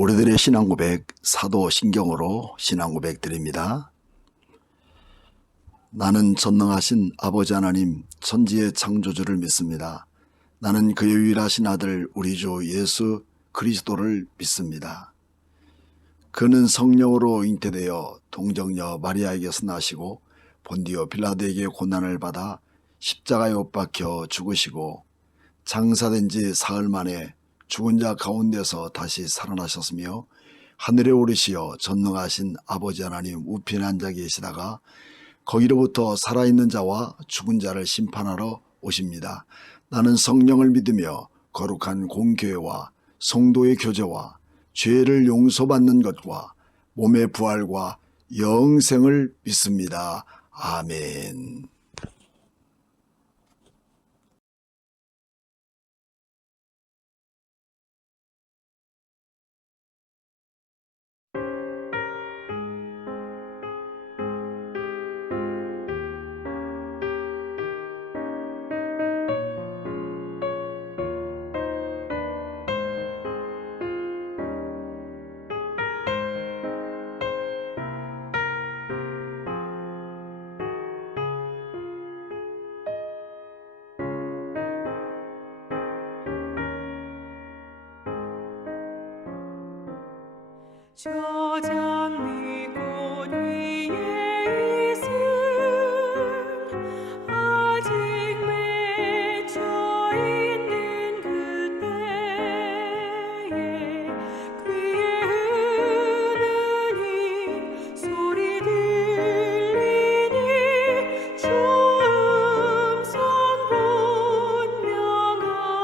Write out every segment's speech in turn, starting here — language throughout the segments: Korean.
우리들의 신앙고백 사도신경으로 신앙고백 드립니다. 나는 전능하신 아버지 하나님 천지의 창조주를 믿습니다. 나는 그의 유일하신 아들 우리 주 예수 그리스도를 믿습니다. 그는 성령으로 잉태되어 동정녀 마리아에게서 나시고 본디오 빌라도에게 고난을 받아 십자가에 못 박혀 죽으시고 장사된 지 사흘 만에 죽은 자 가운데서 다시 살아나셨으며 하늘에 오르시어 전능하신 아버지 하나님 우편에 앉아 계시다가 거기로부터 살아있는 자와 죽은 자를 심판하러 오십니다. 나는 성령을 믿으며 거룩한 공교회와 성도의 교제와 죄를 용서받는 것과 몸의 부활과 영생을 믿습니다. 아멘. 저 장미 꽃 위에 있음 아직 맺혀 있는 그때에 귀에 흐르는 소리 들리니 주 음성 분명하다.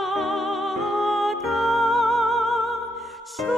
주님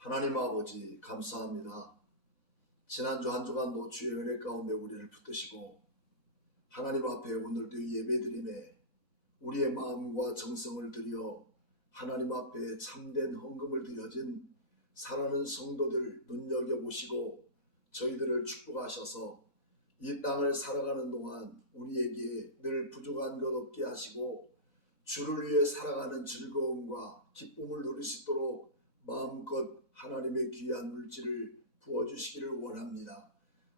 하나님 아버지 감사합니다. 지난주 한 주간 노주의 은혜 가운데 우리를 붙드시고 하나님 앞에 오늘도 예배드림에 우리의 마음과 정성을 들여 하나님 앞에 참된 헌금을 드려진 사랑하는 성도들 눈여겨보시고 저희들을 축복하셔서 이 땅을 살아가는 동안 우리에게 늘 부족한 것 없게 하시고 주를 위해 살아가는 즐거움과 기쁨을 누릴 수 있도록 마음껏 하나님의 귀한 물질을 부어주시기를 원합니다.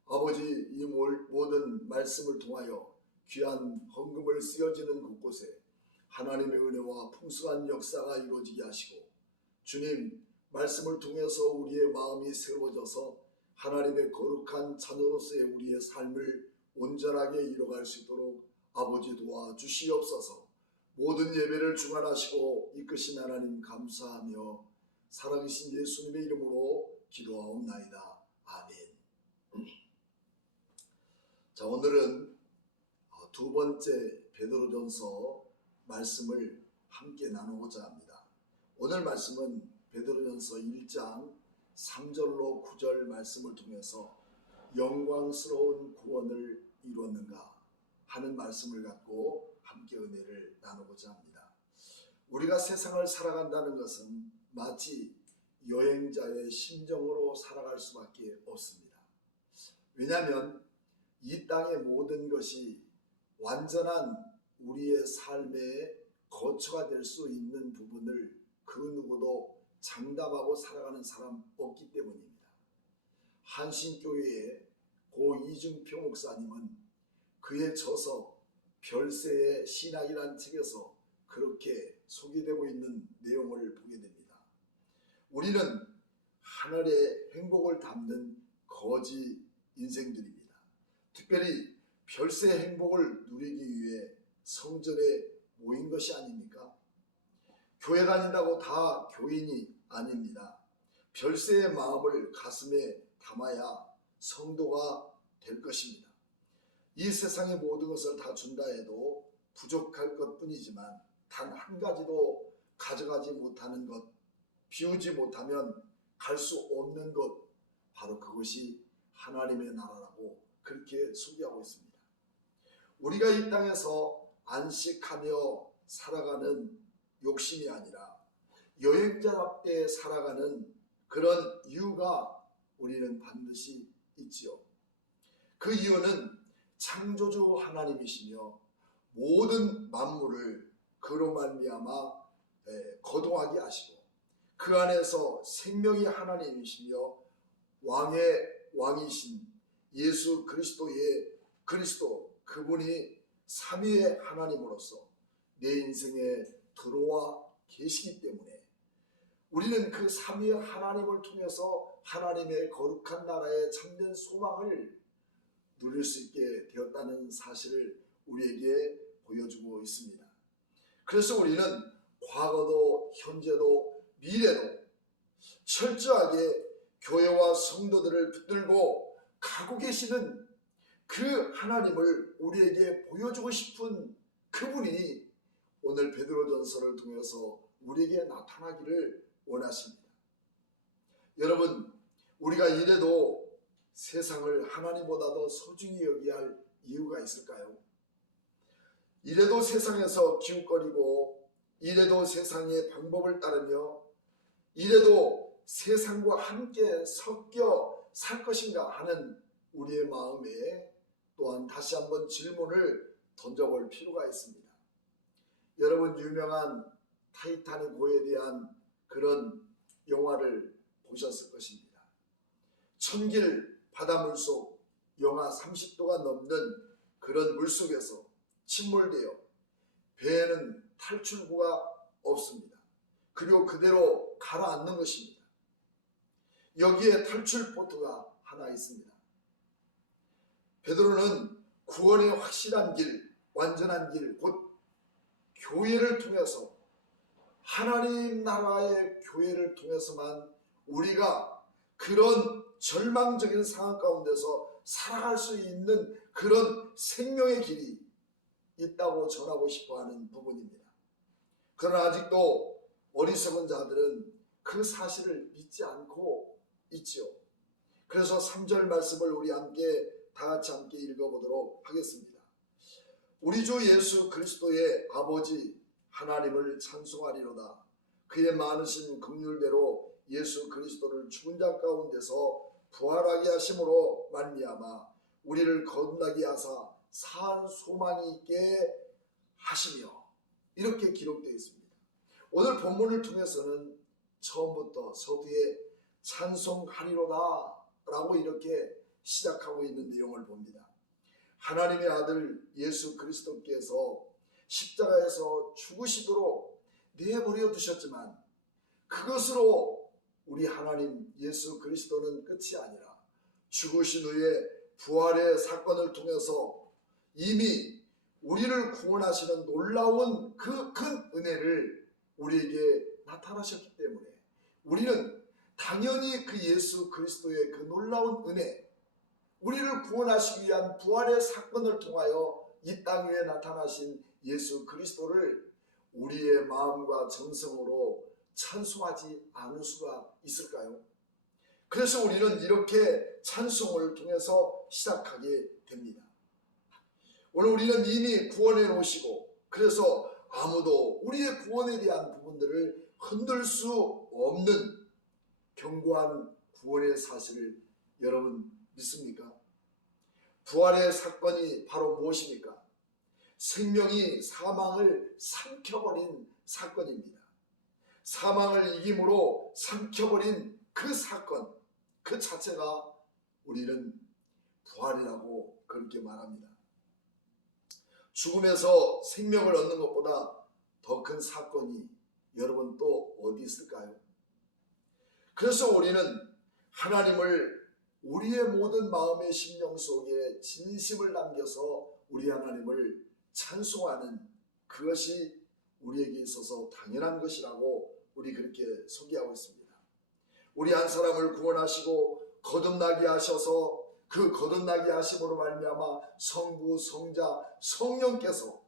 아버지, 이 모든 말씀을 통하여 귀한 헌금을 쓰여지는 곳곳에 하나님의 은혜와 풍성한 역사가 이루어지게 하시고 주님, 말씀을 통해서 우리의 마음이 새로워져서 하나님의 거룩한 자녀로서의 우리의 삶을 온전하게 이뤄갈 수 있도록 아버지 도와주시옵소서. 모든 예배를 주관하시고 이끄신 하나님 감사하며 살아계신 예수님의 이름으로 기도하옵나이다. 아멘. 자, 오늘은 두 번째 베드로전서 말씀을 함께 나누고자 합니다. 오늘 말씀은 베드로전서 1장 3절로 9절 말씀을 통해서 영광스러운 구원을 이루었는가 하는 말씀을 갖고 함께 은혜를 나누고자 합니다. 우리가 세상을 살아간다는 것은 마치 여행자의 심정으로 살아갈 수밖에 없습니다. 왜냐하면 이 땅의 모든 것이 완전한 우리의 삶의 거처가 될 수 있는 부분을 그 누구도 장담하고 살아가는 사람 없기 때문입니다. 한신교회의 고 이중표 목사님은 그의 저서 별세의 신학이라는 책에서 그렇게 소개되고 있는 내용을 보게 됩니다. 우리는 하늘의 행복을 담는 거지 인생들입니다. 특별히 별세의 행복을 누리기 위해 성전에 모인 것이 아닙니까? 교회 다닌다고 다 교인이 아닙니다. 별세의 마음을 가슴에 담아야 성도가 될 것입니다. 이 세상의 모든 것을 다 준다 해도 부족할 것뿐이지만 단 한 가지도 가져가지 못하는 것, 비우지 못하면 갈 수 없는 것, 바로 그것이 하나님의 나라라고 그렇게 소개하고 있습니다. 우리가 이 땅에서 안식하며 살아가는 욕심이 아니라 여행자답게 살아가는 그런 이유가 우리는 반드시 있지요. 그 이유는 창조주 하나님이시며 모든 만물을 그로 말미암아 거동하게 하시고 그 안에서 생명이 하나님이시며 왕의 왕이신 예수 그리스도의 그리스도, 그분이 삼위의 하나님으로서 내 인생에 들어와 계시기 때문에 우리는 그 삼위의 하나님을 통해서 하나님의 거룩한 나라의 참된 소망을 누릴 수 있게 되었다는 사실을 우리에게 보여주고 있습니다. 그래서 우리는 과거도 현재도 미래도 철저하게 교회와 성도들을 붙들고 가고 계시는 그 하나님을 우리에게 보여주고 싶은 그분이 오늘 베드로전서를 통해서 우리에게 나타나기를 원하십니다. 여러분, 우리가 이래도 세상을 하나님보다 더 소중히 여기야 할 이유가 있을까요? 이래도 세상에서 기웃거리고 이래도 세상의 방법을 따르며 이래도 세상과 함께 섞여 살 것인가 하는 우리의 마음에 또한 다시 한번 질문을 던져볼 필요가 있습니다. 여러분, 유명한 타이타닉호에 대한 그런 영화를 보셨을 것입니다. 천길 바닷물속 영하 30도가 넘는 그런 물속에서 침몰되어 배에는 탈출구가 없습니다. 그리고 그대로 가라앉는 것입니다. 여기에 탈출 보트가 하나 있습니다. 베드로는 구원의 확실한 길, 완전한 길, 곧 교회를 통해서 하나님 나라의 교회를 통해서만 우리가 그런 절망적인 상황 가운데서 살아갈 수 있는 그런 생명의 길이 있다고 전하고 싶어하는 부분입니다. 그러나 아직도 어리석은 자들은 그 사실을 믿지 않고 있지요. 그래서 3절 말씀을 우리 함께 다 같이 함께 읽어보도록 하겠습니다. 우리 주 예수 그리스도의 아버지 하나님을 찬송하리로다. 그의 많으신 긍휼대로 예수 그리스도를 죽은 자 가운데서 부활하게 하심으로 말미암아 우리를 거듭나게 하사 사한 소망이 있게 하시며, 이렇게 기록되어 있습니다. 오늘 본문을 통해서는 처음부터 서두에 찬송하리로다 라고 이렇게 시작하고 있는 내용을 봅니다. 하나님의 아들 예수 그리스도께서 십자가에서 죽으시도록 내버려 두셨지만, 그것으로 우리 하나님 예수 그리스도는 끝이 아니라 죽으신 후에 부활의 사건을 통해서 이미 우리를 구원하시는 놀라운 그 큰 은혜를 우리에게 나타나셨기 때문에 우리는 당연히 그 예수 그리스도의 그 놀라운 은혜, 우리를 구원하시기 위한 부활의 사건을 통하여 이 땅 위에 나타나신 예수 그리스도를 우리의 마음과 정성으로 찬송하지 않을 수가 있을까요? 그래서 우리는 이렇게 찬송을 통해서 시작하게 됩니다. 오늘 우리는 이미 구원해 놓으시고, 그래서 아무도 우리의 구원에 대한 부분들을 흔들 수 없는 견고한 구원의 사실을 여러분 믿습니까? 부활의 사건이 바로 무엇입니까? 생명이 사망을 삼켜버린 사건입니다. 사망을 이김으로 삼켜버린 그 사건, 그 자체가 우리는 부활이라고 그렇게 말합니다. 죽음에서 생명을 얻는 것보다 더 큰 사건이 여러분 또 어디 있을까요? 그래서 우리는 하나님을 우리의 모든 마음의 심령 속에 진심을 남겨서 우리 하나님을 찬송하는, 그것이 우리에게 있어서 당연한 것이라고 우리 그렇게 소개하고 있습니다. 우리 한 사람을 구원하시고 거듭나게 하셔서 그 거듭나게 하심으로 말미암아 성부, 성자, 성령께서,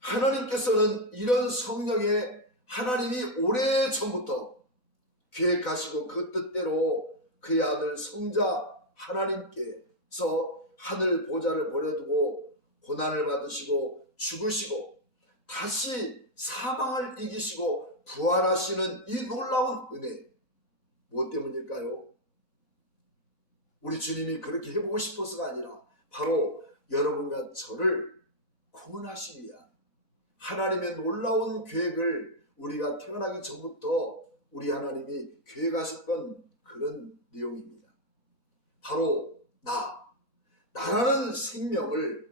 하나님께서는 이런 성령의 하나님이 오래전부터 계획하시고 그 뜻대로 그의 아들 성자 하나님께서 하늘 보좌를 버려두고 고난을 받으시고 죽으시고 다시 사망을 이기시고 부활하시는 이 놀라운 은혜, 무엇 때문일까요? 우리 주님이 그렇게 해보고 싶어서가 아니라 바로 여러분과 저를 구원하시기 위한 하나님의 놀라운 계획을 우리가 태어나기 전부터 우리 하나님이 계획하셨던 그런 내용입니다. 바로 나라는 생명을,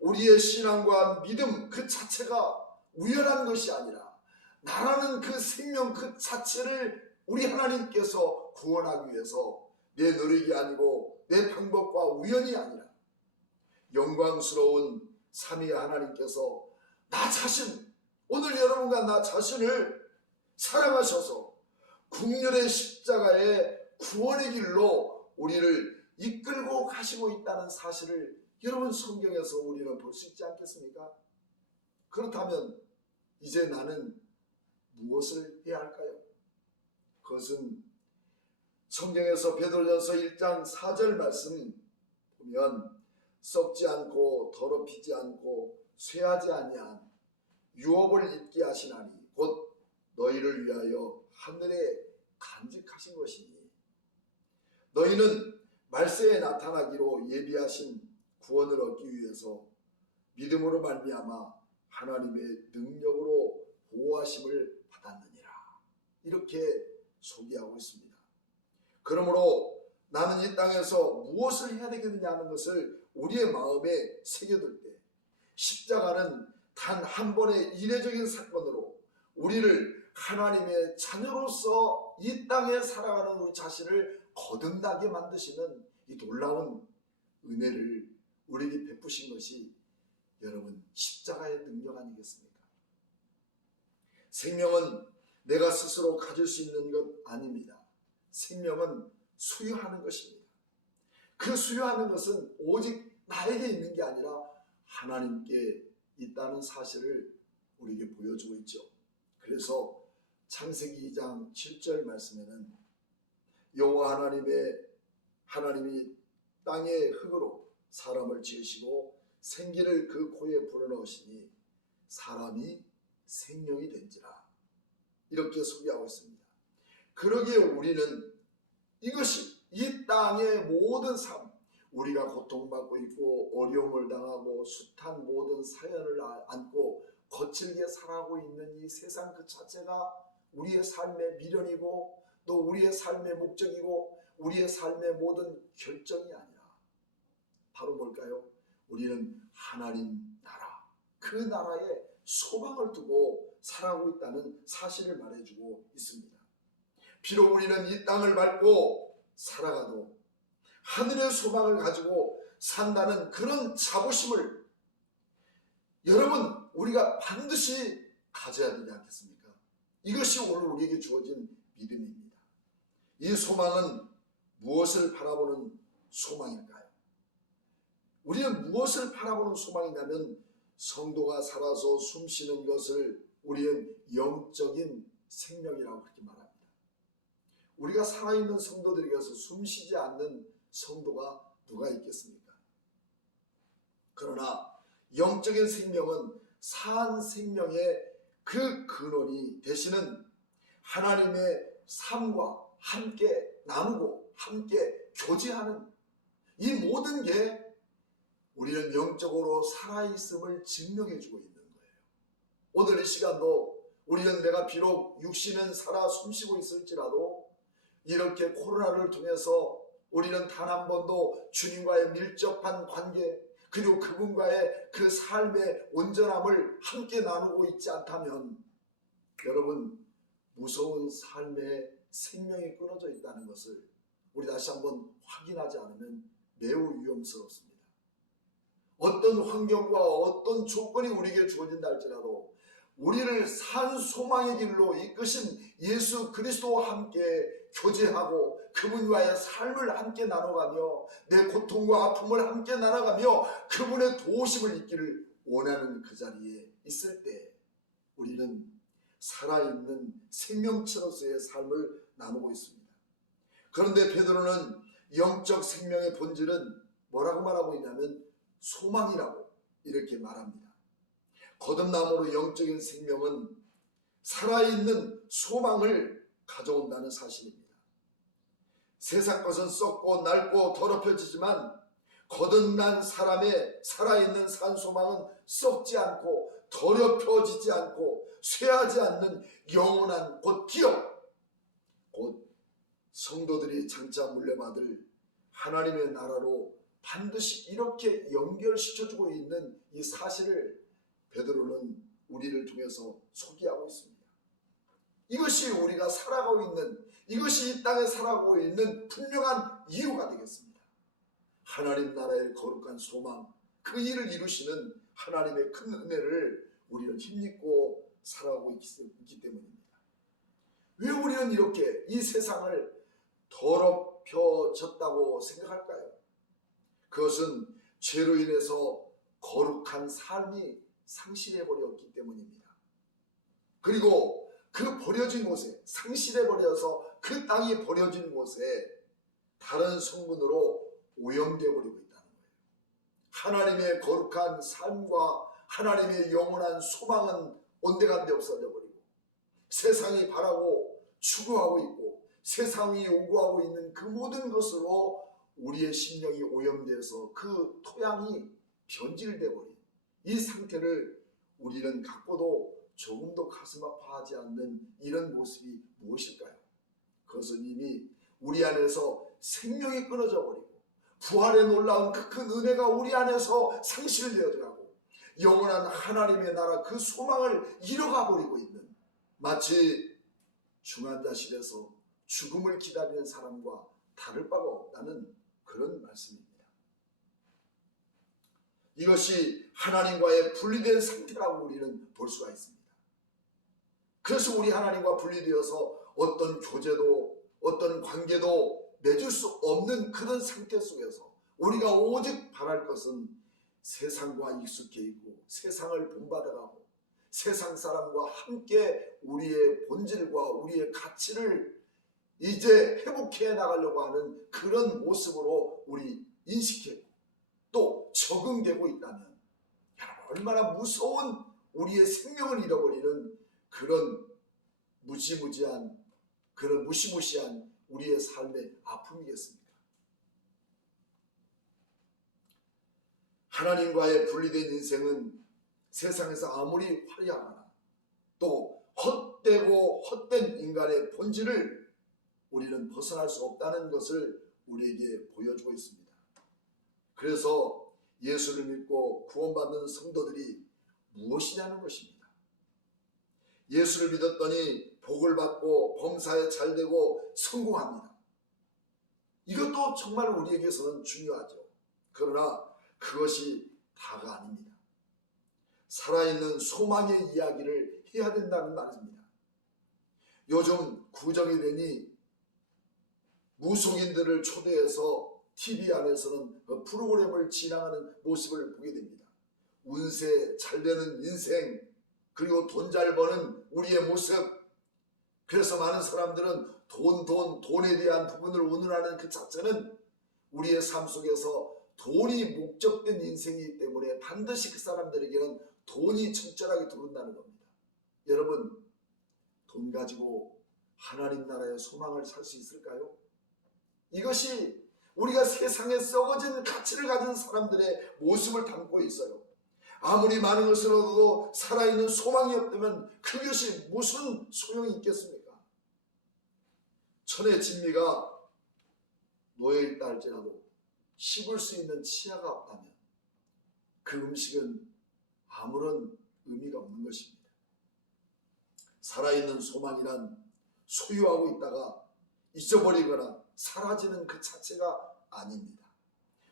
우리의 신앙과 믿음 그 자체가 우연한 것이 아니라 나라는 그 생명 그 자체를 우리 하나님께서 구원하기 위해서 내 노력이 아니고 내 방법과 우연이 아니라 영광스러운 삼위 하나님께서 나 자신, 오늘 여러분과 나 자신을 사랑하셔서 국률의 십자가의 구원의 길로 우리를 이끌고 가시고 있다는 사실을 여러분 성경에서 우리는 볼 수 있지 않겠습니까? 그렇다면 이제 나는 무엇을 해야 할까요? 그것은 성경에서 베드로전서 1장 4절 말씀 보면 썩지 않고 더럽히지 않고 쇠하지 아니한 유업을 입게 하시나니 곧 너희를 위하여 하늘에 간직하신 것이니 너희는 말세에 나타나기로 예비하신 구원을 얻기 위해서 믿음으로 말미암아 하나님의 능력으로 보호하심을 받았느니라, 이렇게 소개하고 있습니다. 그러므로 나는 이 땅에서 무엇을 해야 되겠느냐 하는 것을 우리의 마음에 새겨둘 때 십자가는 단 한 번의 이례적인 사건으로 우리를 하나님의 자녀로서 이 땅에 살아가는 우리 자신을 거듭나게 만드시는 이 놀라운 은혜를 우리에게 베푸신 것이 여러분 십자가의 능력 아니겠습니까? 생명은 내가 스스로 가질 수 있는 것 아닙니다. 생명은 수여하는 것입니다. 그 수여하는 것은 오직 나에게 있는 게 아니라 하나님께 있다는 사실을 우리에게 보여주고 있죠. 그래서 창세기 2장 7절 말씀에는 여호와 하나님이 땅의 흙으로 사람을 지으시고 생기를 그 코에 불어넣으시니 사람이 생명이 된지라, 이렇게 소개하고 있습니다. 그러기에 우리는 이것이 이 땅의 모든 삶, 우리가 고통받고 있고 어려움을 당하고 숱한 모든 사연을 안고 거칠게 살아가고 있는 이 세상 그 자체가 우리의 삶의 미련이고 또 우리의 삶의 목적이고 우리의 삶의 모든 결정이 아니라 바로 뭘까요? 우리는 하나님 나라, 그 나라에 소망을 두고 살아가고 있다는 사실을 말해주고 있습니다. 비록 우리는 이 땅을 밟고 살아가도 하늘의 소망을 가지고 산다는 그런 자부심을 여러분 우리가 반드시 가져야 되지 않겠습니까? 이것이 오늘 우리에게 주어진 믿음입니다. 이 소망은 무엇을 바라보는 소망일까요? 우리는 무엇을 바라보는 소망이냐면 성도가 살아서 숨쉬는 것을 우리는 영적인 생명이라고 그렇게 말합니다. 우리가 살아있는 성도들에게서 숨쉬지 않는 성도가 누가 있겠습니까? 그러나 영적인 생명은 산 생명의 그 근원이 되시는 하나님의 삶과 함께 나누고 함께 교제하는 이 모든 게 우리는 영적으로 살아있음을 증명해주고 있는 거예요. 오늘 이 시간도 우리는 내가 비록 육신은 살아 숨쉬고 있을지라도 이렇게 코로나를 통해서 우리는 단 한 번도 주님과의 밀접한 관계 그리고 그분과의 그 삶의 온전함을 함께 나누고 있지 않다면 여러분 무서운 삶의 생명이 끊어져 있다는 것을 우리 다시 한번 확인하지 않으면 매우 위험스럽습니다. 어떤 환경과 어떤 조건이 우리에게 주어진다 할지라도 우리를 산 소망의 길로 이끄신 예수 그리스도와 함께 교제하고 그분과의 삶을 함께 나눠가며 내 고통과 아픔을 함께 나눠가며 그분의 도우심을 잊기를 원하는 그 자리에 있을 때 우리는 살아있는 생명체로서의 삶을 나누고 있습니다. 그런데 베드로는 영적 생명의 본질은 뭐라고 말하고 있냐면 소망이라고 이렇게 말합니다. 거듭남으로 영적인 생명은 살아있는 소망을 가져온다는 사실입니다. 세상 것은 썩고 낡고 더럽혀지지만 거듭난 사람의 살아있는 산 소망은 썩지 않고 더럽혀지지 않고 쇠하지 않는 영원한 곧 기업, 곧 성도들이 장차 물려받을 하나님의 나라로 반드시 이렇게 연결시켜주고 있는 이 사실을 베드로는 우리를 통해서 소개하고 있습니다. 이것이 우리가 살아가고 있는, 이것이 이 땅에 살아가고 있는 분명한 이유가 되겠습니다. 하나님 나라의 거룩한 소망, 그 일을 이루시는 하나님의 큰 은혜를 우리는 힘입고 살아가고 있기 때문입니다. 왜 우리는 이렇게 이 세상을 더럽혀졌다고 생각할까요? 그것은 죄로 인해서 거룩한 삶이 상실해버렸기 때문입니다. 그리고 그 버려진 곳에, 상실해버려서 그 땅이 버려진 곳에 다른 성분으로 오염되어 버리고 있다는 거예요. 하나님의 거룩한 삶과 하나님의 영원한 소망은 온데간데 없어져 버리고 세상이 바라고 추구하고 있고 세상이 요구하고 있는 그 모든 것으로 우리의 심령이 오염돼서 그 토양이 변질돼 버린 이 상태를 우리는 갖고도 조금도 가슴 아파하지 않는 이런 모습이 무엇일까요? 그것은 이미 우리 안에서 생명이 끊어져 버리고 부활의 놀라운 그 큰 은혜가 우리 안에서 상실되어져 가고 영원한 하나님의 나라 그 소망을 잃어가 버리고 있는 마치 중환자실에서 죽음을 기다리는 사람과 다를 바가 없다는 그런 말씀입니다. 이것이 하나님과의 분리된 상태라고 우리는 볼 수가 있습니다. 그래서 우리 하나님과 분리되어서 어떤 교제도 어떤 관계도 맺을 수 없는 그런 상태 속에서 우리가 오직 바랄 것은 세상과 익숙해 있고 세상을 본받아가고 세상 사람과 함께 우리의 본질과 우리의 가치를 이제 회복해 나가려고 하는 그런 모습으로 우리 인식했고 또 적응되고 있다면 얼마나 무서운 우리의 생명을 잃어버리는 그런 무지무지한 그런 무시무시한 우리의 삶의 아픔이겠습니까? 하나님과의 분리된 인생은 세상에서 아무리 화려하거나 또 헛되고 헛된 인간의 본질을 우리는 벗어날 수 없다는 것을 우리에게 보여주고 있습니다. 그래서 예수를 믿고 구원받는 성도들이 무엇이냐는 것입니다. 예수를 믿었더니 복을 받고 범사에 잘되고 성공합니다. 이것도 정말 우리에게서는 중요하죠. 그러나 그것이 다가 아닙니다. 살아있는 소망의 이야기를 해야 된다는 말입니다. 요즘 구정이 되니 무속인들을 초대해서 TV 안에서는 프로그램을 진행하는 모습을 보게 됩니다. 운세 잘 되는 인생 그리고 돈 잘 버는 우리의 모습. 그래서 많은 사람들은 돈에 대한 부분을 운운하는 그 자체는 우리의 삶 속에서 돈이 목적된 인생이기 때문에 반드시 그 사람들에게는 돈이 적절하게 들어온다는 겁니다. 여러분, 돈 가지고 하나님 나라의 소망을 살 수 있을까요? 이것이 우리가 세상에 썩어진 가치를 가진 사람들의 모습을 담고 있어요. 아무리 많은 것을 얻어도 살아있는 소망이 없다면 그것이 무슨 소용이 있겠습니까? 천의 진미가 놓여있다 할지라도 씹을 수 있는 치아가 없다면 그 음식은 아무런 의미가 없는 것입니다. 살아있는 소망이란 소유하고 있다가 잊어버리거나 사라지는 그 자체가 아닙니다.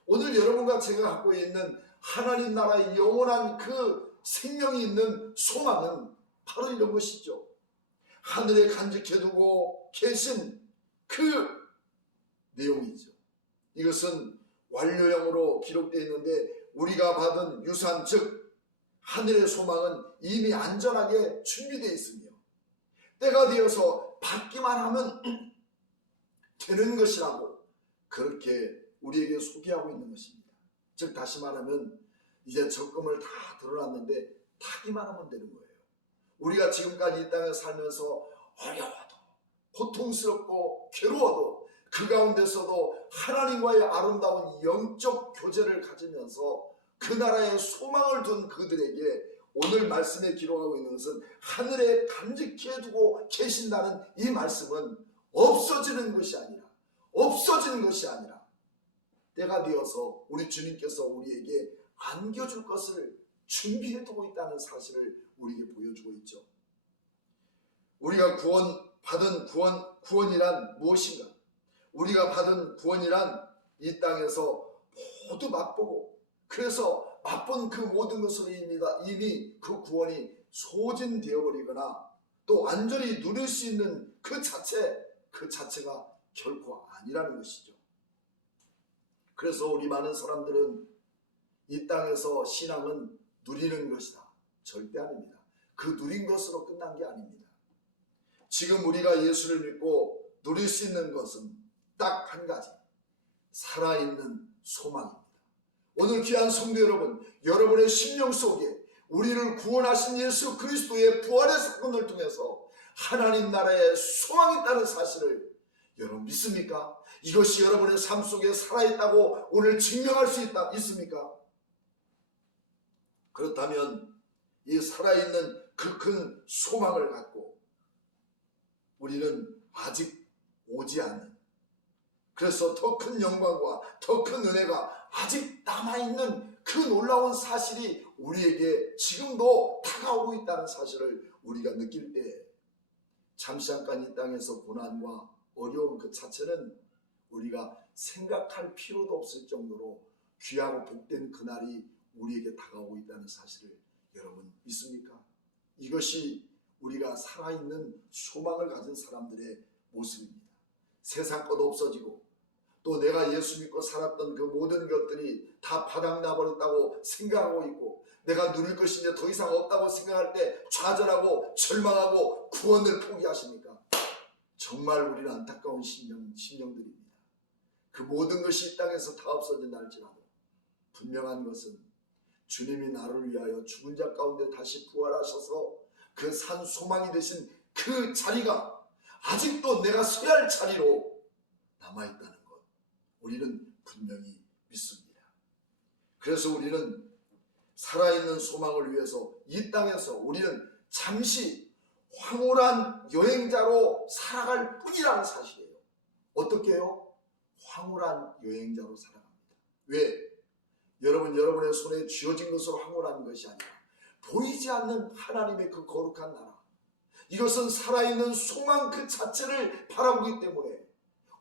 오늘 여러분과 제가 갖고 있는 하나님 나라의 영원한 그 생명이 있는 소망은 바로 이런 것이죠. 하늘에 간직해두고 계신 그 내용이죠. 이것은 완료형으로 기록되어 있는데 우리가 받은 유산 즉 하늘의 소망은 이미 안전하게 준비되어 있으며 때가 되어서 받기만 하면 되는 것이라고 그렇게 우리에게 소개하고 있는 것입니다. 즉 다시 말하면 이제 적금을 다 들어놨는데 타기만 하면 되는 거예요. 우리가 지금까지 이 땅에 살면서 어려워도 고통스럽고 괴로워도 그 가운데서도 하나님과의 아름다운 영적 교제를 가지면서 그 나라에 소망을 둔 그들에게 오늘 말씀에 기록하고 있는 것은 하늘에 간직해 두고 계신다는 이 말씀은 없어지는 것이 아니라 때가 되어서 우리 주님께서 우리에게 안겨줄 것을 준비해 두고 있다는 사실을 우리에게 보여주고 있죠. 우리가 받은 구원이란 무엇인가? 우리가 받은 구원이란 이 땅에서 모두 맛보고 그래서 맛본 그 모든 것으로 이미 그 구원이 소진되어 버리거나 또 완전히 누릴 수 있는 그 자체가 결코 아니라는 것이죠. 그래서 우리 많은 사람들은 이 땅에서 신앙은 누리는 것이다. 절대 아닙니다. 그 누린 것으로 끝난 게 아닙니다. 지금 우리가 예수를 믿고 누릴 수 있는 것은 딱 한 가지, 살아있는 소망입니다. 오늘 귀한 성도 여러분, 여러분의 심령 속에 우리를 구원하신 예수 그리스도의 부활의 사건을 통해서 하나님 나라에 소망이 있다는 사실을 여러분 믿습니까? 이것이 여러분의 삶 속에 살아있다고 오늘 증명할 수 있습니까? 그렇다면 이 살아있는 그 큰 소망을 갖고 우리는 아직 오지 않는, 그래서 더 큰 영광과 더 큰 은혜가 아직 남아있는 그 놀라운 사실이 우리에게 지금도 다가오고 있다는 사실을 우리가 느낄 때 잠시 잠깐 이 땅에서 고난과 어려움 그 자체는 우리가 생각할 필요도 없을 정도로 귀하고 복된 그날이 우리에게 다가오고 있다는 사실을 여러분 믿습니까? 이것이 우리가 살아있는 소망을 가진 사람들의 모습입니다. 세상 것 없어지고 또 내가 예수 믿고 살았던 그 모든 것들이 다 바닥나버렸다고 생각하고 있고 내가 누릴 것이 이제 더 이상 없다고 생각할 때 좌절하고 절망하고 구원을 포기하십니까? 정말 우리는 안타까운 심령들입니다. 그 모든 것이 이 땅에서 다 없어진다 할지라도 분명한 것은 주님이 나를 위하여 죽은 자 가운데 다시 부활하셔서 그 산 소망이 되신 그 자리가 아직도 내가 서야 할 자리로 남아있다는 것, 우리는 분명히 믿습니다. 그래서 우리는 살아있는 소망을 위해서 이 땅에서 우리는 잠시 황홀한 여행자로 살아갈 뿐이라는 사실이에요. 어떻게 해요? 황홀한 여행자로 살아갑니다. 왜? 여러분의 손에 쥐어진 것으로 황홀한 것이 아니라 보이지 않는 하나님의 그 거룩한 나라, 이것은 살아있는 소망 그 자체를 바라보기 때문에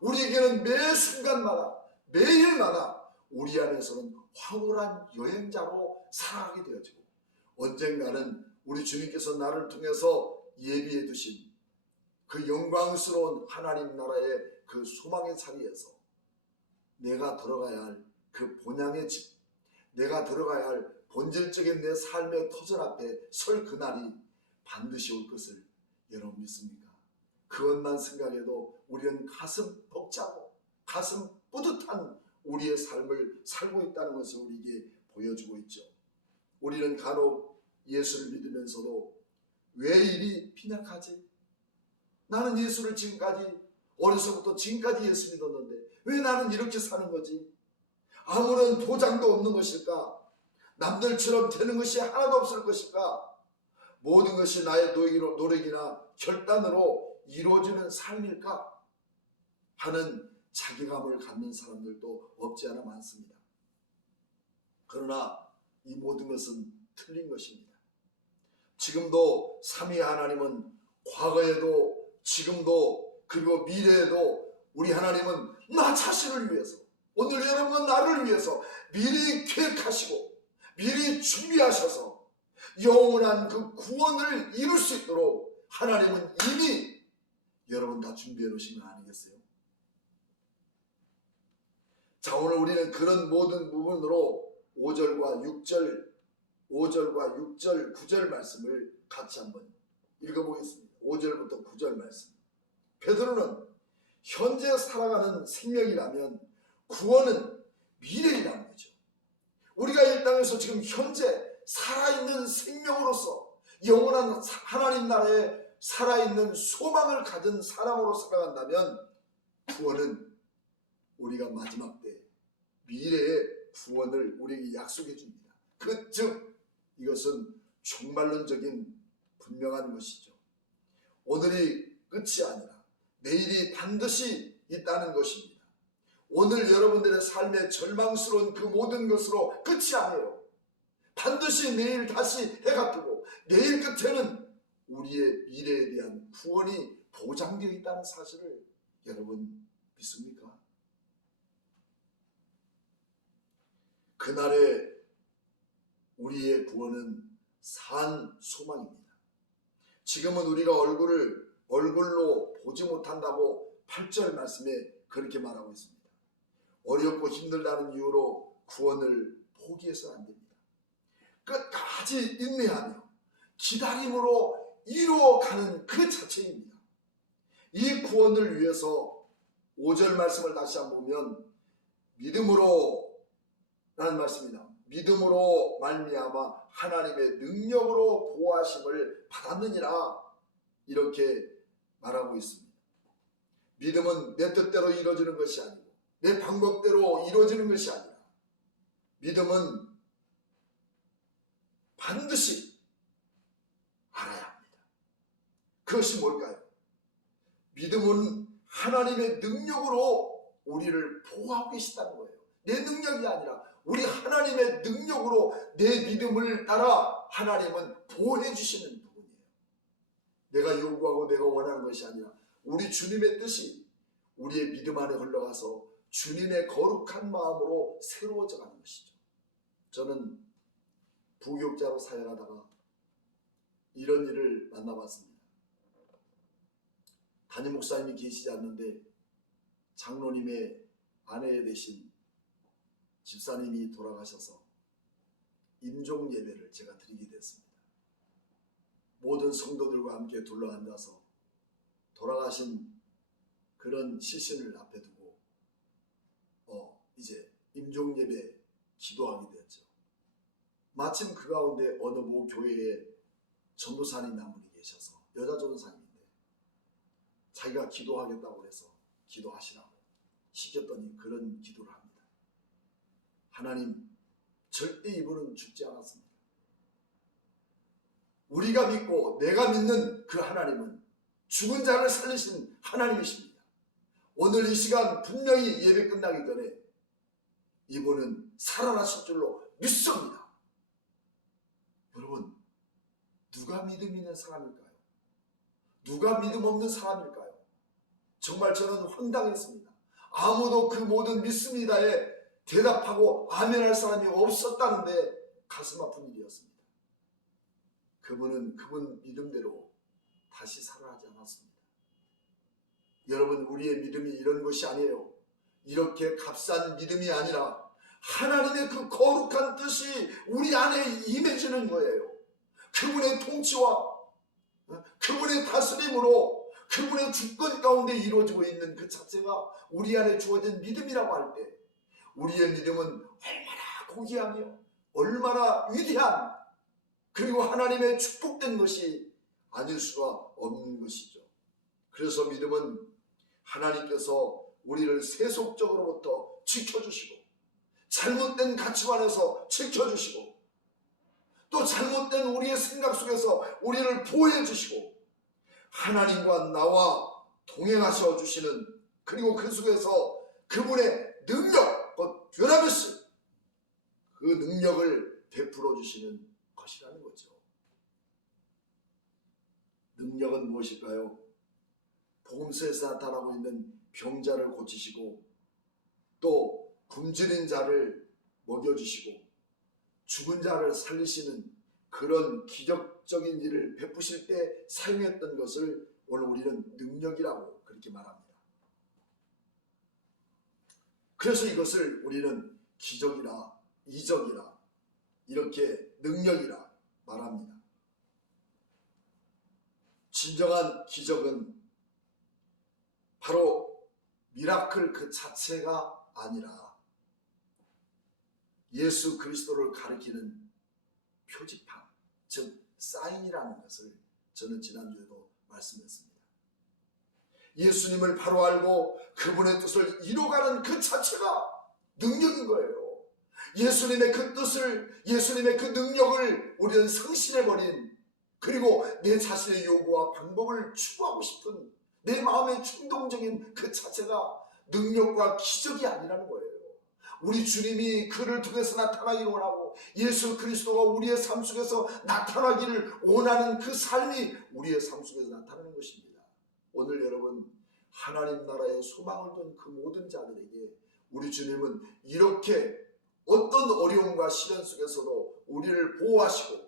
우리에게는 매 순간마다 매일마다 우리 안에서는 황홀한 여행자로 살아가게 되어지고 언젠가는 우리 주님께서 나를 통해서 예비해 두신 그 영광스러운 하나님 나라의 그 소망의 자리에서 내가 들어가야 할 그 본향의 집, 내가 들어가야 할 본질적인 내 삶의 터전 앞에 설 그날이 반드시 올 것을 여러분 믿습니까? 그것만 생각해도 우리는 가슴 벅차고 가슴 뿌듯한 우리의 삶을 살고 있다는 것을 우리에게 보여주고 있죠. 우리는 간혹 예수를 믿으면서도 왜 이리 빈약하지? 나는 예수를 지금까지 어려서부터 지금까지 예수 믿었는데 왜 나는 이렇게 사는 거지? 아무런 보장도 없는 것일까? 남들처럼 되는 것이 하나도 없을 것일까? 모든 것이 나의 노력이나 결단으로 이루어지는 삶일까? 하는 자괴감을 갖는 사람들도 없지 않아 많습니다. 그러나 이 모든 것은 틀린 것입니다. 지금도 삼위 하나님은 과거에도 지금도 그리고 미래에도 우리 하나님은 나 자신을 위해서 오늘 여러분은 나를 위해서 미리 계획하시고 미리 준비하셔서 영원한 그 구원을 이룰 수 있도록 하나님은 이미 여러분 다 준비해 놓으신 거 아니겠어요? 자, 오늘 우리는 그런 모든 부분으로 5절과 6절, 9절 말씀을 같이 한번 읽어보겠습니다. 5절부터 9절 말씀. 베드로는 현재 살아가는 생명이라면 구원은 미래이라는 거죠. 우리가 이 땅에서 지금 현재 살아있는 생명으로서 영원한 하나님 나라에 살아있는 소망을 가진 사람으로 살아간다면 구원은 우리가 마지막 때 미래의 구원을 우리에게 약속해 줍니다. 즉 이것은 종말론적인 분명한 것이죠. 오늘이 끝이 아니라 내일이 반드시 있다는 것입니다. 오늘 여러분들의 삶의 절망스러운 그 모든 것으로 끝이 아니에요. 반드시 내일 다시 해가 뜨고 내일 끝에는 우리의 미래에 대한 구원이 보장되어 있다는 사실을 여러분 믿습니까? 그날의 우리의 구원은 산 소망입니다. 지금은 우리가 얼굴로 보지 못한다고 8절 말씀에 그렇게 말하고 있습니다. 어렵고 힘들다는 이유로 구원을 포기해서는 안 됩니다. 끝까지 인내하며 기다림으로 이루어가는 그 자체입니다. 이 구원을 위해서 5절 말씀을 다시 한번 보면 믿음으로 라는 말씀입니다. 믿음으로 말미암아 하나님의 능력으로 보호하심을 받았느니라 이렇게 말하고 있습니다. 믿음은 내 뜻대로 이루어지는 것이 아니고 내 방법대로 이루어지는 것이 아니라 믿음은 반드시 알아야 합니다. 그것이 뭘까요? 믿음은 하나님의 능력으로 우리를 보호하고 계시다는 거예요. 내 능력이 아니라 우리 하나님의 능력으로 내 믿음을 따라 하나님은 보호해 주시는 부분이에요. 내가 요구하고 내가 원하는 것이 아니라 우리 주님의 뜻이 우리의 믿음 안에 흘러가서 주님의 거룩한 마음으로 새로워져 가는 것이죠. 저는 부교육자로 사역하다가 이런 일을 만나봤습니다. 담임 목사님이 계시지 않는데 장로님의 아내 되신 집사님이 돌아가셔서 임종 예배를 제가 드리게 됐습니다. 모든 성도들과 함께 둘러앉아서 돌아가신 그런 시신을 앞에 두고 이제 임종 예배 기도하게 되었죠. 마침 그 가운데 어느 모 교회에 전도사님 한 분이 계셔서 여자 전도사님인데 자기가 기도하겠다고 해서 기도하시라고 시켰더니 그런 기도를 합니다. 하나님, 절대 이분은 죽지 않았습니다. 우리가 믿고 내가 믿는 그 하나님은 죽은 자를 살리신 하나님이십니다. 오늘 이 시간 분명히 예배 끝나기 전에 이분은 살아나실 줄로 믿습니다. 여러분, 누가 믿음 있는 사람일까요? 누가 믿음 없는 사람일까요? 정말 저는 황당했습니다. 아무도 그 모든 믿습니다에 대답하고 아멘할 사람이 없었다는데 가슴 아픈 일이었습니다. 그분은 그분 믿음대로 다시 살아나지 않았습니다. 여러분, 우리의 믿음이 이런 것이 아니에요. 이렇게 값싼 믿음이 아니라 하나님의 그 거룩한 뜻이 우리 안에 임해지는 거예요. 그분의 통치와 그분의 다스림으로 그분의 주권 가운데 이루어지고 있는 그 자체가 우리 안에 주어진 믿음이라고 할 때 우리의 믿음은 얼마나 고귀하며 얼마나 위대한 그리고 하나님의 축복된 것이 아닐 수가 없는 것이죠. 그래서 믿음은 하나님께서 우리를 세속적으로부터 지켜주시고 잘못된 가치관에서 지켜주시고 또 잘못된 우리의 생각 속에서 우리를 보호해 주시고 하나님과 나와 동행하셔 주시는 그리고 그 속에서 그분의 능력, 곧 듀나미스, 그 능력을 베풀어 주시는 것이라는 거죠. 능력은 무엇일까요? 복음서에서 나타나고 있는 병자를 고치시고 또 굶주린 자를 먹여주시고 죽은 자를 살리시는 그런 기적적인 일을 베푸실 때 사용했던 것을 오늘 우리는 능력이라고 그렇게 말합니다. 그래서 이것을 우리는 기적이라 이적이라 이렇게 능력이라 말합니다. 진정한 기적은 바로 미라클 그 자체가 아니라 예수 그리스도를 가리키는 표지판, 즉 사인이라는 것을 저는 지난주에도 말씀했습니다. 예수님을 바로 알고 그분의 뜻을 이뤄가는 그 자체가 능력인 거예요. 예수님의 그 뜻을, 예수님의 그 능력을 우리는 상실해버린, 그리고 내 자신의 요구와 방법을 추구하고 싶은 내 마음의 충동적인 그 자체가 능력과 기적이 아니라는 거예요. 우리 주님이 그를 통해서 나타나기를 원하고 예수 그리스도가 우리의 삶 속에서 나타나기를 원하는 그 삶이 우리의 삶 속에서 나타나는 것입니다. 오늘 여러분, 하나님 나라의 소망을 둔 그 모든 자들에게 우리 주님은 이렇게 어떤 어려움과 시련 속에서도 우리를 보호하시고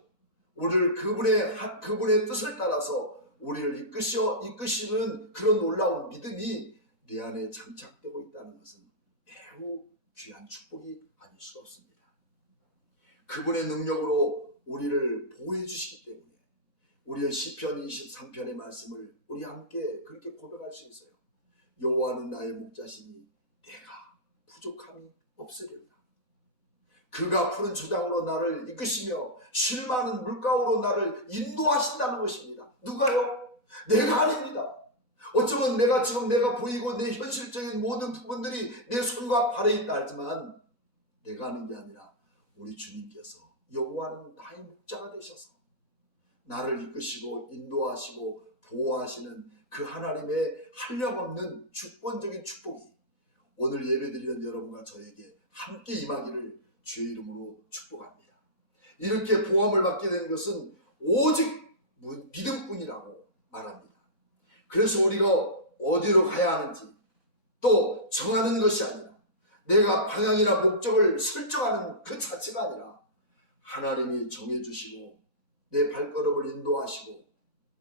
우리를 그분의 뜻을 따라서 우리를 이끄시는 그런 놀라운 믿음이 내 안에 장착되고 있다는 것은 매우 귀한 축복이 아닐 수가 없습니다. 그분의 능력으로 우리를 보호해 주시기 때문에 우리의 시편 23편의 말씀을 우리 함께 그렇게 고백할 수 있어요. 여호와는 나의 목자시니 내가 부족함이 없으리로다. 그가 푸른 초장으로 나를 이끄시며 쉴 많은 물가로 나를 인도하신다는 것입니다. 누가요? 내가 아닙니다. 어쩌면 내가 보이고 내 현실적인 모든 부분들이 내 손과 발에 있다 하지만 내가 하는 게 아니라 우리 주님께서 여호와는 나의 목자가 되셔서 나를 이끄시고 인도하시고 보호하시는 그 하나님의 한량없는 주권적인 축복이 오늘 예배드리는 여러분과 저에게 함께 임하기를 주의 이름으로 축복합니다. 이렇게 보호함을 받게 되는 것은 오직 믿음뿐이라고 말합니다. 그래서 우리가 어디로 가야 하는지 또 정하는 것이 아니라 내가 방향이나 목적을 설정하는 그 자체가 아니라 하나님이 정해주시고 내 발걸음을 인도하시고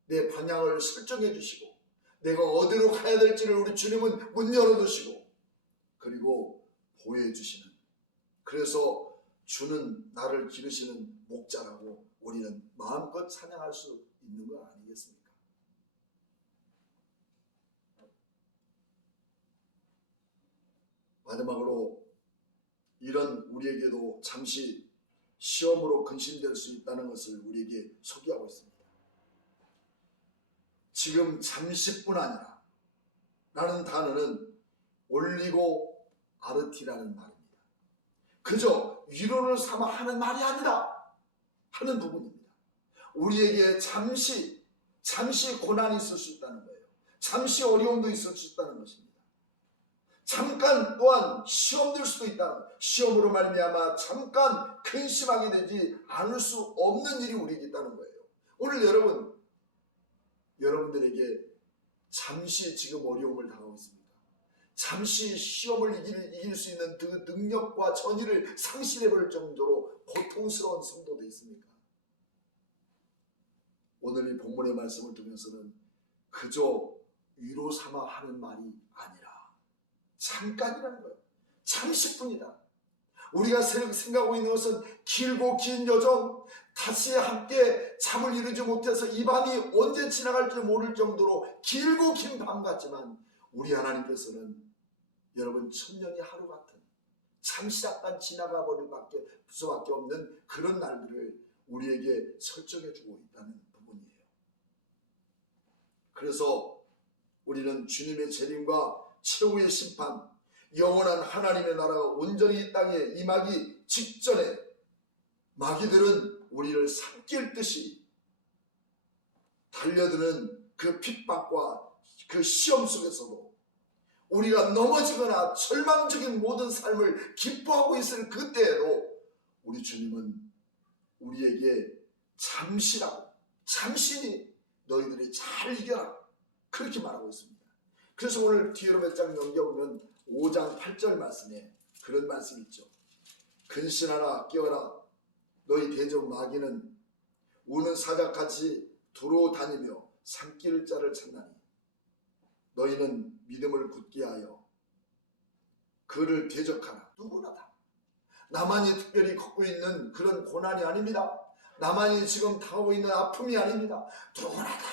내 방향을 설정해 주시고 내가 어디로 가야 될지를 우리 주님은 문 열어두시고 그 그리고 보호해 주시는, 그래서 주는 나를 기르시는 목자라고 우리는 마음껏 찬양할 수 있는 거 아니겠습니까? 마지막으로 이런 우리에게도 잠시 시험으로 근심될 수 있다는 것을 우리에게 소개하고 있습니다. 지금 잠시뿐 아니라 라는 단어는 올리고 아르티라는 말입니다. 그저 위로를 삼아 하는 말이 아니라 하는 부분입니다. 우리에게 잠시 고난이 있을 수 있다는 거예요. 잠시 어려움도 있을 수 있다는 것입니다. 잠깐 또한 시험될 수도 있다는 거예요. 시험으로 말미암아 잠깐 근심하게 되지 않을 수 없는 일이 우리에게 있다는 거예요. 오늘 여러분들에게 잠시 지금 어려움을 당하고 있습니다. 잠시 시험을 이길 수 있는 그 능력과 전의를 상실해버릴 정도로 고통스러운 성도도 있습니까? 오늘 이 본문의 말씀을 두면서는 그저 위로 삼아 하는 말이 아니라 잠깐이라는 거예요. 잠시뿐이다. 우리가 생각하고 있는 것은 길고 긴 여정, 다시 함께 잠을 이루지 못해서 이 밤이 언제 지나갈지 모를 정도로 길고 긴 밤 같지만 우리 하나님께서는 여러분 천년이 하루 같은 잠시 잠깐 지나가 버릴 수밖에 없는 그런 날들을 우리에게 설정해 주고 있다는 부분이에요. 그래서 우리는 주님의 재림과 최후의 심판, 영원한 하나님의 나라가 온전히 이 땅에 임하기 직전에 마귀들은 우리를 삼킬 듯이 달려드는 그 핍박과 그 시험 속에서도 우리가 넘어지거나 절망적인 모든 삶을 기뻐하고 있을 그때에도 우리 주님은 우리에게 잠시니 너희들이 잘 이겨라 그렇게 말하고 있습니다. 그래서 오늘 뒤로 몇 장 넘겨보면 5장 8절 말씀에 그런 말씀이 있죠. 근신하라 깨어라 너희 대적 마귀는 우는 사자같이 두루 다니며 삼킬 자를 찾나니 너희는 믿음을 굳게 하여 그를 대적하라. 누구나 다. 나만이 특별히 겪고 있는 그런 고난이 아닙니다. 나만이 지금 당하고 있는 아픔이 아닙니다. 누구나 다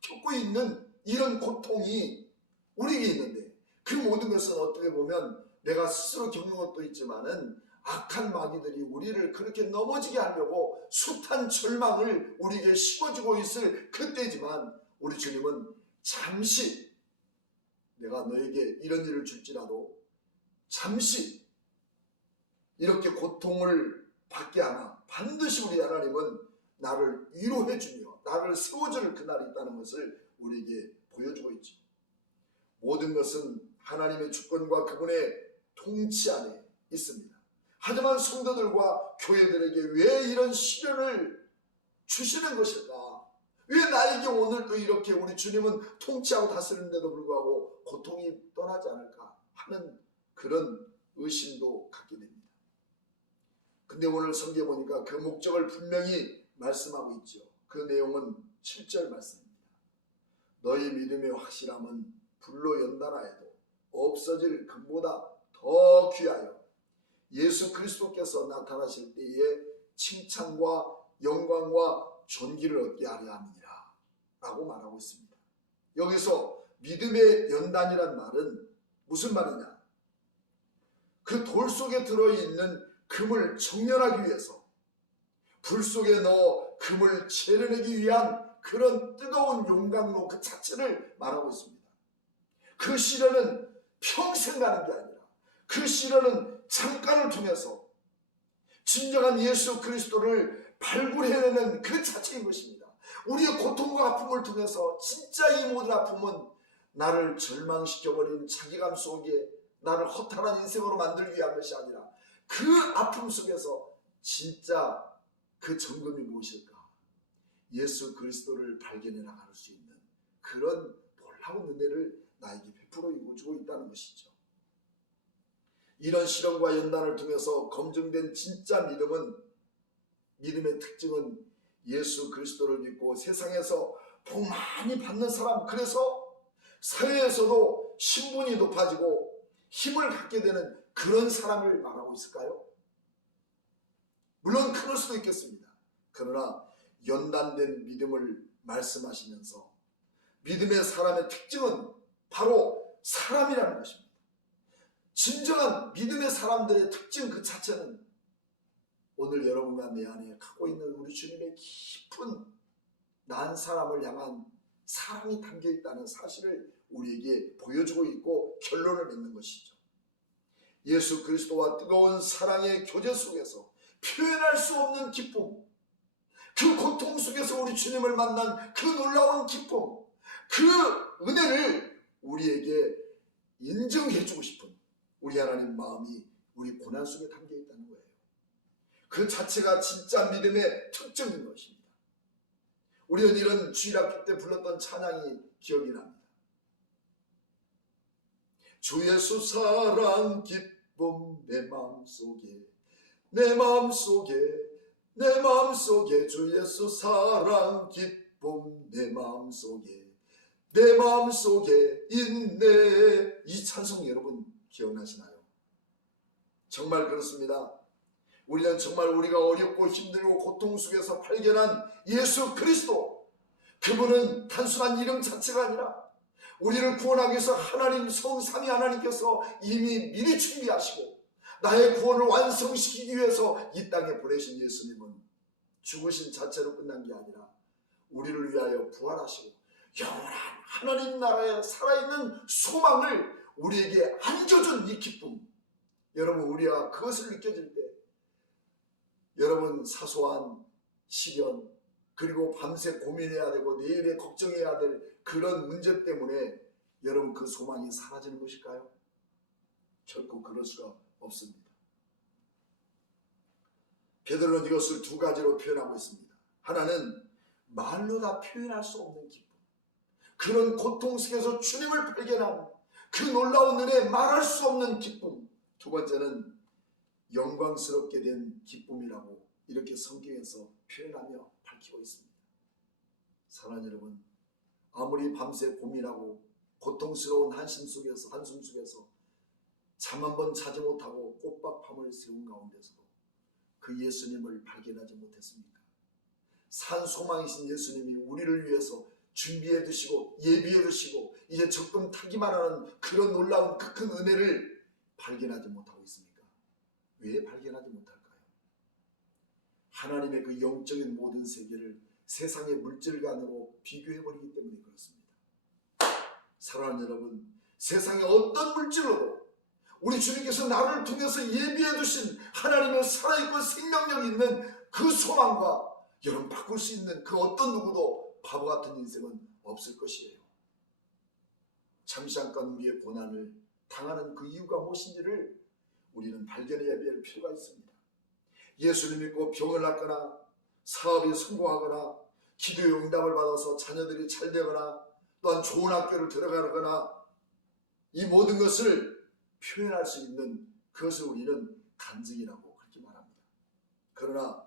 겪고 있는 이런 고통이 우리에게 있는데 그 모든 것은 어떻게 보면 내가 스스로 겪는 것도 있지만은 악한 마귀들이 우리를 그렇게 넘어지게 하려고 숱한 절망을 우리에게 심어주고 있을 그때지만 우리 주님은 잠시 내가 너에게 이런 일을 줄지라도 잠시 이렇게 고통을 받게 하나 반드시 우리 하나님은 나를 위로해 주며 나를 세워줄 그날이 있다는 것을 우리에게 보여주고 있죠. 모든 것은 하나님의 주권과 그분의 통치 안에 있습니다. 하지만 성도들과 교회들에게 왜 이런 시련을 주시는 것일까? 왜 나에게 오늘도 이렇게 우리 주님은 통치하고 다스리는데도 불구하고 고통이 떠나지 않을까 하는 그런 의심도 갖게 됩니다. 근데 오늘 성경에 보니까 그 목적을 분명히 말씀하고 있죠. 그 내용은 7절 말씀입니다. 너희 믿음의 확실함은 불로 연단하여도 없어질 금보다 더 귀하여 예수 그리스도께서 나타나실 때에 칭찬과 영광과 존귀를 얻게 하려 함이니라 라고 말하고 있습니다. 여기서 믿음의 연단이란 말은 무슨 말이냐? 그 돌 속에 들어있는 금을 정렬하기 위해서 불 속에 넣어 금을 채려내기 위한 그런 뜨거운 용광로 그 자체를 말하고 있습니다. 그 시련은 평생 가는 게 아니라 그 시련은 잠깐을 통해서 진정한 예수 그리스도를 발굴해내는 그 자체인 것입니다. 우리의 고통과 아픔을 통해서 진짜 이 모든 아픔은 나를 절망시켜버린 자기감 속에 나를 허탈한 인생으로 만들기 위한 것이 아니라 그 아픔 속에서 진짜 그 정금이 무엇일까? 예수 그리스도를 발견해 나갈 수 있는 그런 놀라운 은혜를 나에게 베풀어 주고 있다는 것이죠. 이런 시련과 연단을 통해서 검증된 진짜 믿음의 특징은 예수 그리스도를 믿고 세상에서 복 많이 받는 사람, 그래서 사회에서도 신분이 높아지고 힘을 갖게 되는 그런 사람을 말하고 있을까요? 물론 그럴 수도 있겠습니다. 그러나 연단된 믿음을 말씀하시면서 믿음의 사람의 특징은 바로 사람이라는 것입니다. 진정한 믿음의 사람들의 특징 그 자체는 오늘 여러분과 내 안에 갖고 있는 우리 주님의 깊은 난 사람을 향한 사랑이 담겨있다는 사실을 우리에게 보여주고 있고 결론을 맺는 것이죠. 예수 그리스도와 뜨거운 사랑의 교제 속에서 표현할 수 없는 기쁨, 그 고통 속에서 우리 주님을 만난 그 놀라운 기쁨, 그 은혜를 우리에게 인정해주고 싶은 우리 하나님 마음이 우리 고난 속에 담겨있다는 거예요. 그 자체가 진짜 믿음의 특징인 것입니다. 우리는 이런 주일학교 때 불렀던 찬양이 기억이 납니다. 주 예수 사랑 기쁨 내 마음속에 내 마음속에 내 마음속에 주 예수 사랑 기쁨 내 마음속에 내 마음속에 있네. 이 찬송 여러분 기억나시나요? 정말 그렇습니다. 우리는 정말 우리가 어렵고 힘들고 고통 속에서 발견한 예수 그리스도, 그분은 단순한 이름 자체가 아니라 우리를 구원하기 위해서 하나님 성삼위 하나님께서 이미 미리 준비하시고 나의 구원을 완성시키기 위해서 이 땅에 보내신 예수님은 죽으신 자체로 끝난 게 아니라 우리를 위하여 부활하시고 영원한 하나님 나라에 살아있는 소망을 우리에게 안겨준 이 기쁨, 여러분 우리가 그것을 느껴질 때 여러분 사소한 시련 그리고 밤새 고민해야 되고 내일에 걱정해야 될 그런 문제 때문에 여러분 그 소망이 사라지는 것일까요? 결코 그럴 수가 없습니다. 베드로는 이것을 두 가지로 표현하고 있습니다. 하나는 말로 다 표현할 수 없는 기쁨, 그런 고통 속에서 주님을 발견한 그 놀라운 은혜, 말할 수 없는 기쁨. 두 번째는 영광스럽게 된 기쁨이라고 이렇게 성경에서 표현하며 밝히고 있습니다. 사랑하는 여러분, 아무리 밤새 고민하고 고통스러운 한숨 속에서 잠 한 번 자지 못하고 꼬박밤을 새운 가운데서도 그 예수님을 발견하지 못했습니까? 산 소망이신 예수님이 우리를 위해서 준비해 두시고 예비해 두시고 이제 적금 타기만 하는 그런 놀라운 그 큰 은혜를 발견하지 못하고 있습니까? 왜 발견하지 못할까요? 하나님의 그 영적인 모든 세계를 세상의 물질관으로 비교해버리기 때문에 그렇습니다. 사랑하는 여러분, 세상의 어떤 물질로도 우리 주님께서 나를 통해서 예비해 두신 하나님의 살아있고 생명력 있는 그 소망과 여러분 바꿀 수 있는 그 어떤 누구도 바보 같은 인생은 없을 것이에요. 잠시 잠깐 우리의 고난을 당하는 그 이유가 무엇인지를 우리는 발견해야 될 필요가 있습니다. 예수를 믿고 병을 낫거나 사업이 성공하거나 기도의 응답을 받아서 자녀들이 잘 되거나 또한 좋은 학교를 들어가거나 이 모든 것을 표현할 수 있는 그것을 우리는 간증이라고 그렇게 말합니다. 그러나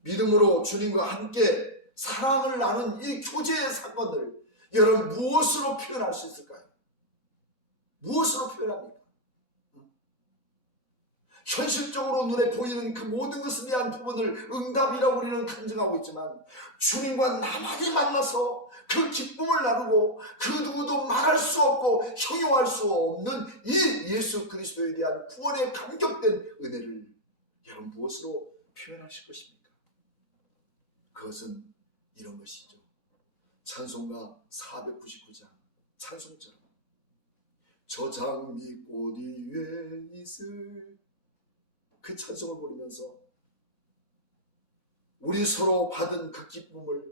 믿음으로 주님과 함께 사랑을 나눈 이 교제의 사건을 여러분 무엇으로 표현할 수 있을까요? 무엇으로 표현합니까? 현실적으로 눈에 보이는 그 모든 것에 대한 부분을 응답이라고 우리는 간증하고 있지만 주님과 나만이 만나서 그 기쁨을 나누고 그 누구도 말할 수 없고 형용할 수 없는 이 예수 그리스도에 대한 구원에 감격된 은혜를 여러분 무엇으로 표현하실 것입니까? 그것은 이런 것이죠. 찬송가 499장 찬송처럼 저 장미꽃 위에 있을 그 찬송을 부르면서 우리 서로 받은 그 기쁨을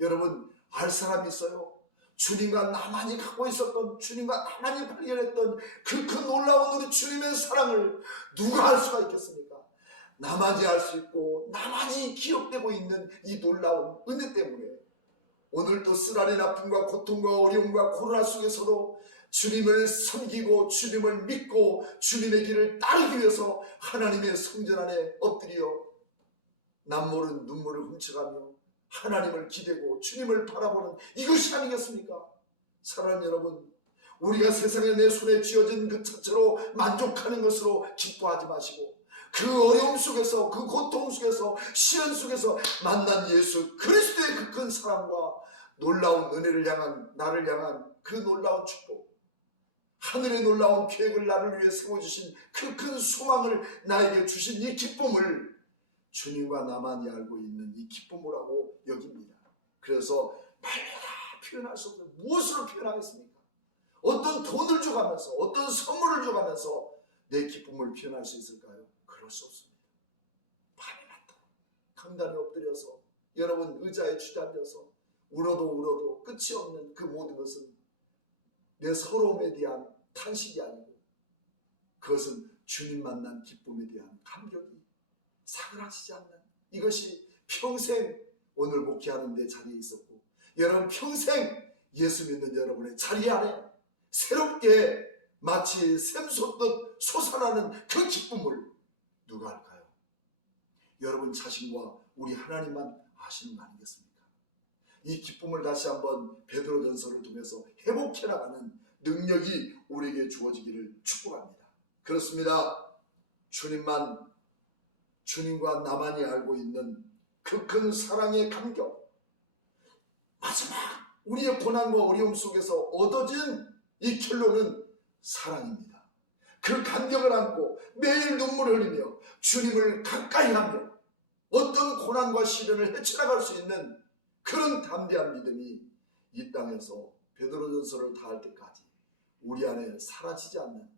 여러분 알 사람이 있어요? 주님과 나만이 갖고 있었던, 주님과 나만이 발견했던 그 놀라운 우리 주님의 사랑을 누가 알 수가 있겠습니까? 나만이 알 수 있고 나만이 기억되고 있는 이 놀라운 은혜 때문에 오늘도 쓰라린 아픔과 고통과 어려움과 코로나 속에서도 주님을 섬기고 주님을 믿고 주님의 길을 따르기 위해서 하나님의 성전 안에 엎드려 남모른 눈물을 훔쳐가며 하나님을 기대고 주님을 바라보는 이것이 아니겠습니까? 사랑하는 여러분, 우리가 세상에 내 손에 쥐어진 그 자체로 만족하는 것으로 기뻐하지 마시고 그 어려움 속에서 그 고통 속에서 시련 속에서 만난 예수 그리스도의 그 큰 사랑과 놀라운 은혜를 향한 나를 향한 그 놀라운 축복, 하늘의 놀라운 계획을 나를 위해 세워주신 그 큰 소망을 나에게 주신 이 기쁨을 주님과 나만이 알고 있는 이 기쁨이라고 여깁니다. 그래서 말로 다 표현할 수 없는 무엇으로 표현하겠습니까? 어떤 돈을 줘가면서 어떤 선물을 줘가면서 내 기쁨을 표현할 수 있을까요? 그럴 수 없습니다. 밤이 낮도록 강단에 엎드려서 여러분 의자에 주저앉아서 울어도 끝이 없는 그 모든 것은 내 서러움에 대한 탄식이 아니고 그것은 주님 만난 기쁨에 대한 감격이 사그라지지 않는, 이것이 평생 오늘 목회하는 데 자리에 있었고 여러분 평생 예수 믿는 여러분의 자리 안에 새롭게 마치 샘솟듯 솟아나는 그 기쁨을 누가 할까요? 여러분 자신과 우리 하나님만 아시는 거 아니겠습니까? 이 기쁨을 다시 한번 베드로전서를 통해서 회복해 나가는 능력이 우리에게 주어지기를 축복합니다. 그렇습니다. 주님과 나만이 알고 있는 그 큰 사랑의 감격, 마지막 우리의 고난과 어려움 속에서 얻어진 이 결론은 사랑입니다. 그 감격을 안고 매일 눈물을 흘리며 주님을 가까이 하며 어떤 고난과 시련을 헤쳐나갈 수 있는 그런 담대한 믿음이 이 땅에서 베드로전서를 다할 때까지 우리 안에 사라지지 않는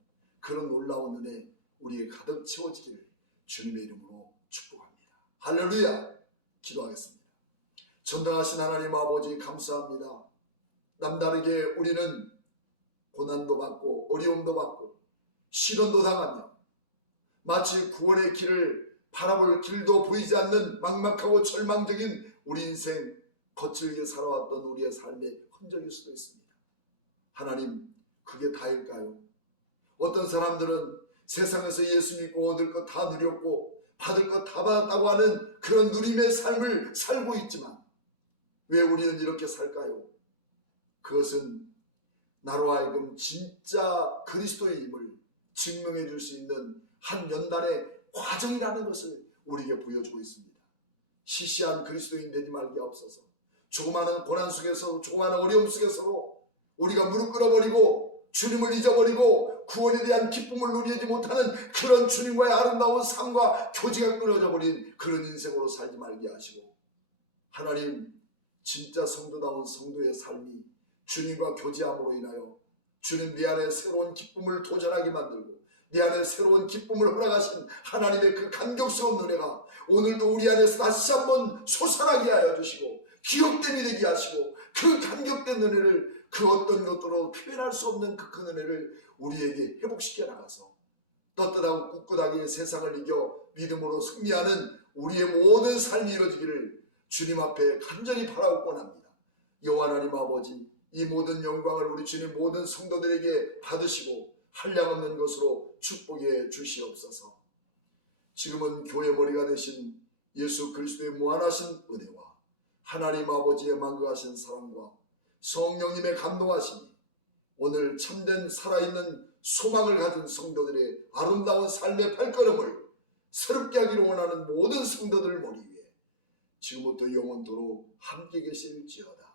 그런 놀라운 은혜 우리에게 가득 채워지기를 주님의 이름으로 축복합니다. 할렐루야! 기도하겠습니다. 전능하신 하나님 아버지 감사합니다. 남다르게 우리는 고난도 받고 어려움도 받고 시련도 당하며 마치 구원의 길을 바라볼 길도 보이지 않는 막막하고 절망적인 우리 인생 거칠게 살아왔던 우리의 삶의 흔적일 수도 있습니다. 하나님, 그게 다일까요? 어떤 사람들은 세상에서 예수 믿고 얻을 것 다 누렸고 받을 것 다 받았다고 하는 그런 누림의 삶을 살고 있지만 왜 우리는 이렇게 살까요? 그것은 나로 하여금 진짜 그리스도의 힘을 증명해 줄 수 있는 한 연단의 과정이라는 것을 우리에게 보여주고 있습니다. 시시한 그리스도인 되지 말게 없어서 조그마한 고난 속에서 조그마한 어려움 속에서도 우리가 무릎 꿇어버리고 주님을 잊어버리고 구원에 대한 기쁨을 누리지 못하는 그런 주님과의 아름다운 삶과 교제가 끊어져 버린 그런 인생으로 살지 말게 하시고, 하나님 진짜 성도다운 성도의 삶이 주님과 교제함으로 인하여 주님 내 안에 새로운 기쁨을 도전하게 만들고 내 안에 새로운 기쁨을 허락하신 하나님의 그 감격스러운 은혜가 오늘도 우리 안에서 다시 한번 솟아나게 하여 주시고 기억됨이 되게 하시고 그 감격된 은혜를 그 어떤 것으로 표현할 수 없는 그 큰 은혜를 우리에게 회복시켜 나가서 떳떳하고 꿋꿋하게 세상을 이겨 믿음으로 승리하는 우리의 모든 삶이 이루어지기를 주님 앞에 간절히 바라고 권합니다. 여호와 하나님 아버지, 이 모든 영광을 우리 주님 모든 성도들에게 받으시고 한량없는 것으로 축복해 주시옵소서. 지금은 교회 머리가 되신 예수 그리스도의 무한하신 은혜와 하나님 아버지의 만거하신 사랑과 성령님의 감동하심이 오늘 참된 살아있는 소망을 가진 성도들의 아름다운 삶의 발걸음을 새롭게 하기를 원하는 모든 성도들 머리 위에 지금부터 영원토록 함께 계실지어다.